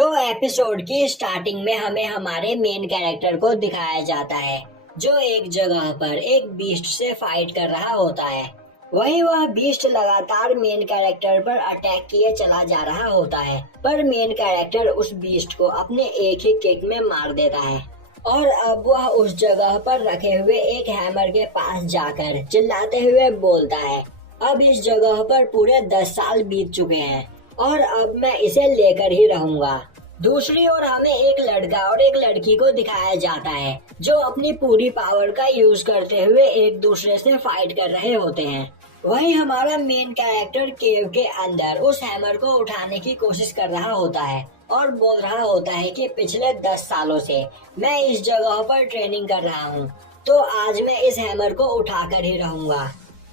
तो एपिसोड की स्टार्टिंग में हमें हमारे मेन कैरेक्टर को दिखाया जाता है जो एक जगह पर एक बीस्ट से फाइट कर रहा होता है। वहीं वह बीस्ट लगातार मेन कैरेक्टर पर अटैक किए चला जा रहा होता है, पर मेन कैरेक्टर उस बीस्ट को अपने एक ही किक में मार देता है। और अब वह उस जगह पर रखे हुए एक हैमर के पास जाकर चिल्लाते हुए बोलता है, अब इस जगह पर पूरे 10 साल बीत चुके हैं और अब मैं इसे लेकर ही रहूंगा। दूसरी ओर हमें एक लड़का और एक लड़की को दिखाया जाता है जो अपनी पूरी पावर का यूज करते हुए एक दूसरे से फाइट कर रहे होते हैं। वहीं हमारा मेन कैरेक्टर केव के अंदर उस हैमर को उठाने की कोशिश कर रहा होता है और बोल रहा होता है कि पिछले 10 सालों से मैं इस जगह पर ट्रेनिंग कर रहा हूँ, तो आज मैं इस हैमर को उठाकर ही रहूंगा।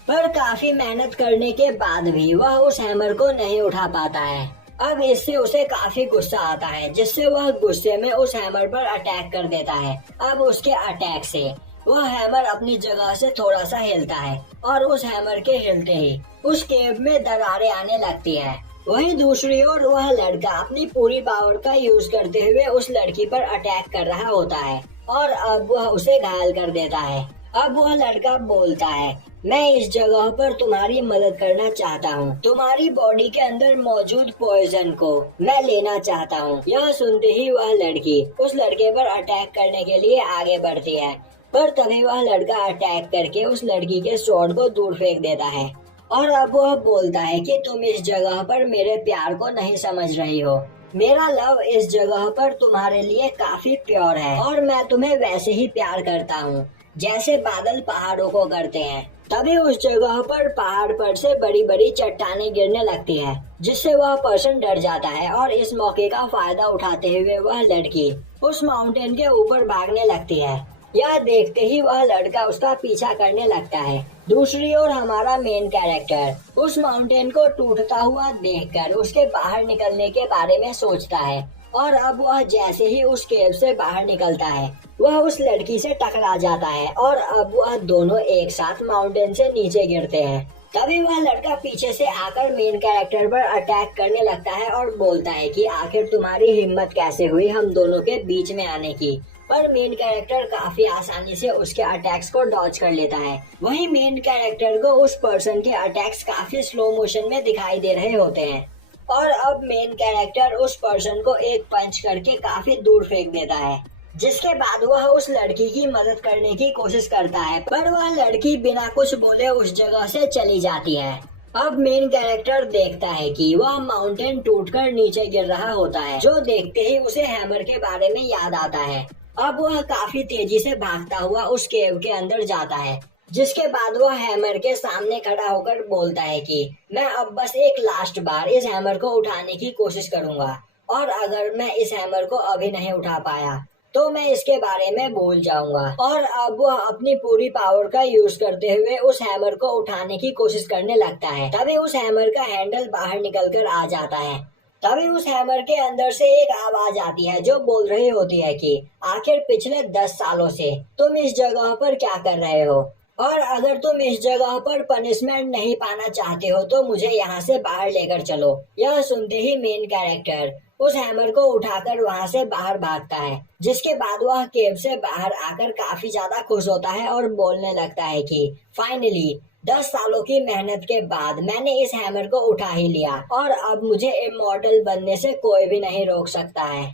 पर काफी मेहनत करने के बाद भी वह उस हैमर को नहीं उठा पाता है। अब इससे उसे काफी गुस्सा आता है, जिससे वह गुस्से में उस हैमर पर अटैक कर देता है। अब उसके अटैक से वह हैमर अपनी जगह से थोड़ा सा हिलता है और उस हैमर के हिलते ही उस केव में दरारें आने लगती है। वहीं दूसरी ओर वह लड़का अपनी पूरी पावर का यूज करते हुए उस लड़की पर अटैक कर रहा होता है और अब वह उसे घायल कर देता है। अब वह लड़का बोलता है, मैं इस जगह पर तुम्हारी मदद करना चाहता हूँ, तुम्हारी बॉडी के अंदर मौजूद पॉइजन को मैं लेना चाहता हूँ। यह सुनते ही वह लड़की उस लड़के पर अटैक करने के लिए आगे बढ़ती है, पर तभी वह लड़का अटैक करके उस लड़की के स्वॉर्ड को दूर फेंक देता है। और अब वह बोलता है कि तुम इस जगह पर मेरे प्यार को नहीं समझ रही हो, मेरा लव इस जगह पर तुम्हारे लिए काफी प्योर है और मैं तुम्हें वैसे ही प्यार करता हूँ जैसे बादल पहाड़ों को करते हैं। तभी उस जगह पर पहाड़ पर से बड़ी बड़ी चट्टानें गिरने लगती है, जिससे वह पर्सन डर जाता है और इस मौके का फायदा उठाते हुए वह लड़की उस माउंटेन के ऊपर भागने लगती है। यह देखते ही वह लड़का उसका पीछा करने लगता है। दूसरी ओर हमारा मेन कैरेक्टर उस माउंटेन को टूटता हुआ देखकर उसके बाहर निकलने के बारे में सोचता है और अब वह जैसे ही उस केव से बाहर निकलता है वह उस लड़की से टकरा जाता है और अब वह दोनों एक साथ माउंटेन से नीचे गिरते हैं। तभी वह लड़का पीछे से आकर मेन कैरेक्टर पर अटैक करने लगता है और बोलता है कि आखिर तुम्हारी हिम्मत कैसे हुई हम दोनों के बीच में आने की। पर मेन कैरेक्टर काफी आसानी से उसके अटैक्स को डॉज कर लेता है। वहीं मेन कैरेक्टर को उस पर्सन के अटैक्स काफी स्लो मोशन में दिखाई दे रहे होते हैं और अब मेन कैरेक्टर उस पर्सन को एक पंच करके काफी दूर फेंक देता है, जिसके बाद वह उस लड़की की मदद करने की कोशिश करता है, पर वह लड़की बिना कुछ बोले उस जगह से चली जाती है। अब मेन कैरेक्टर देखता है कि वह माउंटेन टूटकर नीचे गिर रहा होता है, जो देखते ही उसे हैमर के बारे में याद आता है। अब वह काफी तेजी से भागता हुआ उस केव के अंदर जाता है, जिसके बाद वह हैमर के सामने खड़ा होकर बोलता है कि मैं अब बस एक लास्ट बार इस हैमर को उठाने की कोशिश करूंगा और अगर मैं इस हैमर को अभी नहीं उठा पाया तो मैं इसके बारे में भूल जाऊंगा। और अब वह अपनी पूरी पावर का यूज करते हुए उस हैमर को उठाने की कोशिश करने लगता है। तभी उस हैमर का हैंडल बाहर निकलकर आ जाता है। तभी उस हैमर के अंदर से एक आवाज आती है जो बोल रही होती है कि आखिर पिछले 10 सालों से तुम इस जगह पर क्या कर रहे हो और अगर तुम इस जगह पर पनिशमेंट नहीं पाना चाहते हो तो मुझे यहाँ से बाहर लेकर चलो। यह सुनते ही मेन कैरेक्टर उस हैमर को उठाकर वहाँ से बाहर भागता है, जिसके बाद वह केव से बाहर आकर काफी ज्यादा खुश होता है और बोलने लगता है कि फाइनली 10 सालों की मेहनत के बाद मैंने इस हैमर को उठा ही लिया और अब मुझे इमॉर्टल बनने से कोई भी नहीं रोक सकता है।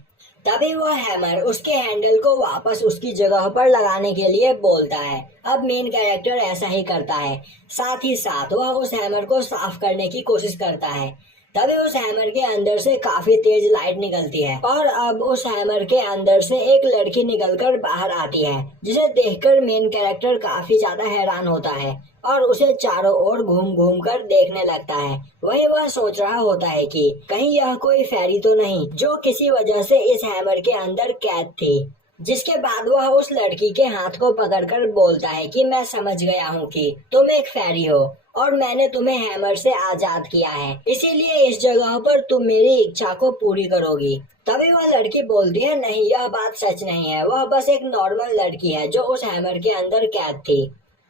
तभी वह हैमर उसके हैंडल को वापस उसकी जगह पर लगाने के लिए बोलता है। अब मेन कैरेक्टर ऐसा ही करता है, साथ ही साथ वह उस हैमर को साफ करने की कोशिश करता है। तभी उस हैमर के अंदर से काफी तेज लाइट निकलती है और अब उस हैमर के अंदर से एक लड़की निकलकर बाहर आती है, जिसे देखकर मेन कैरेक्टर काफी ज्यादा हैरान होता है और उसे चारों ओर घूम घूम कर देखने लगता है। वहीं वह सोच रहा होता है कि कहीं यह कोई फेरी तो नहीं जो किसी वजह से इस हैमर के अंदर कैद थी। जिसके बाद वह उस लड़की के हाथ को पकड़कर बोलता है कि मैं समझ गया हूँ कि तुम एक फेरी हो और मैंने तुम्हें हैमर से आजाद किया है, इसीलिए इस जगह पर तुम मेरी इच्छा को पूरी करोगी। तभी वह लड़की बोलती है, नहीं यह बात सच नहीं है, वह बस एक नॉर्मल लड़की है जो उस हैमर के अंदर कैद थी।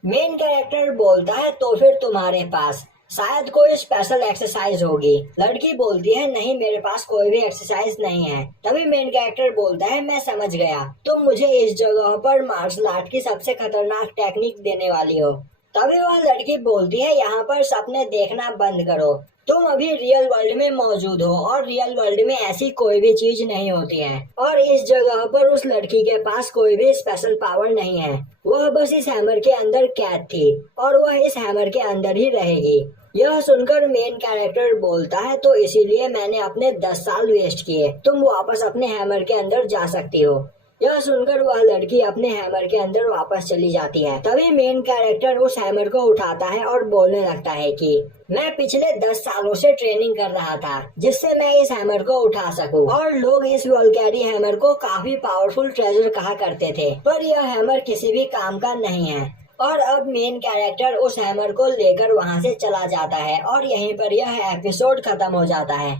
मेन कैरेक्टर बोलता है, तो फिर तुम्हारे पास शायद कोई स्पेशल एक्सरसाइज होगी। लड़की बोलती है नहीं मेरे पास कोई भी एक्सरसाइज नहीं है। तभी मेन कैरेक्टर बोलता है मैं समझ गया, तुम मुझे इस जगह पर मार्शल आर्ट की सबसे खतरनाक टेक्निक देने वाली हो। तभी वह लड़की बोलती है यहाँ पर सपने देखना बंद करो, तुम अभी रियल वर्ल्ड में मौजूद हो और रियल वर्ल्ड में ऐसी कोई भी चीज नहीं होती है। और इस जगह पर उस लड़की के पास कोई भी स्पेशल पावर नहीं है, वह बस इस हैमर के अंदर कैद थी और वह इस हैमर के अंदर ही रहेगी। यह सुनकर मेन कैरेक्टर बोलता है तो इसीलिए मैंने अपने 10 साल वेस्ट किए, तुम वापस अपने हैमर के अंदर जा सकती हो। यह सुनकर वह लड़की अपने हैमर के अंदर वापस चली जाती है। तभी मेन कैरेक्टर उस हैमर को उठाता है और बोलने लगता है कि मैं पिछले 10 सालों से ट्रेनिंग कर रहा था जिससे मैं इस हैमर को उठा सकूं। और लोग इस वोल्कैरी हैमर को काफी पावरफुल ट्रेजर कहा करते थे, पर यह हैमर किसी भी काम का नहीं है। और अब मेन कैरेक्टर उस हैमर को लेकर वहां से चला जाता है और यहीं पर यह एपिसोड खत्म हो जाता है।